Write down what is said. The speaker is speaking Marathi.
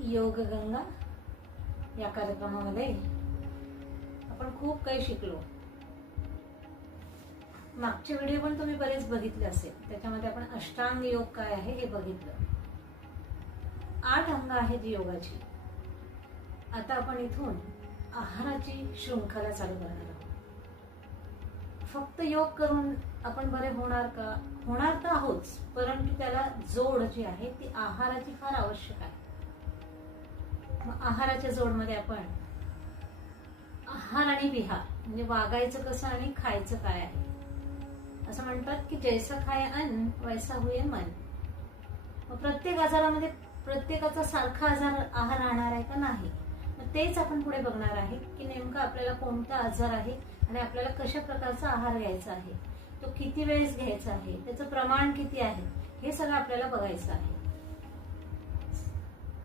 योग गंगा या कार्यक्रमामध्ये आपण खूप काही शिकलो. मागचे व्हिडिओ पण तुम्ही बरेच बघितले असेल. त्याच्यामध्ये आपण अष्टांग योग काय आहे हे बघितलं. 8 अंग आहेत योगाची. आता आपण इथून आहाराची शृंखला चालू करणार आहोत. फक्त योग करून आपण बरे होणार का? होणार तर आहोत, परंतु त्याला जोड जी आहे ती आहाराची फार आवश्यक आहे. मग आहाराच्या जोडमध्ये आपण आहार आणि विहार म्हणजे वागायचं कसं आणि खायचं काय आहे. असं म्हणतात की जैसा खाय अन्न वैसा हुए मन. मग प्रत्येक आजारामध्ये प्रत्येकाचा सारखा आहार राहणार आहे का? नाही. मग तेच आपण पुढे बघणार आहे की नेमका आपल्याला कोणता आजार आहे आणि आपल्याला कशा प्रकारचा आहार घ्यायचा आहे, तो किती वेळेस घ्यायचा आहे, त्याचं प्रमाण किती आहे, हे सगळं आपल्याला बघायचं आहे.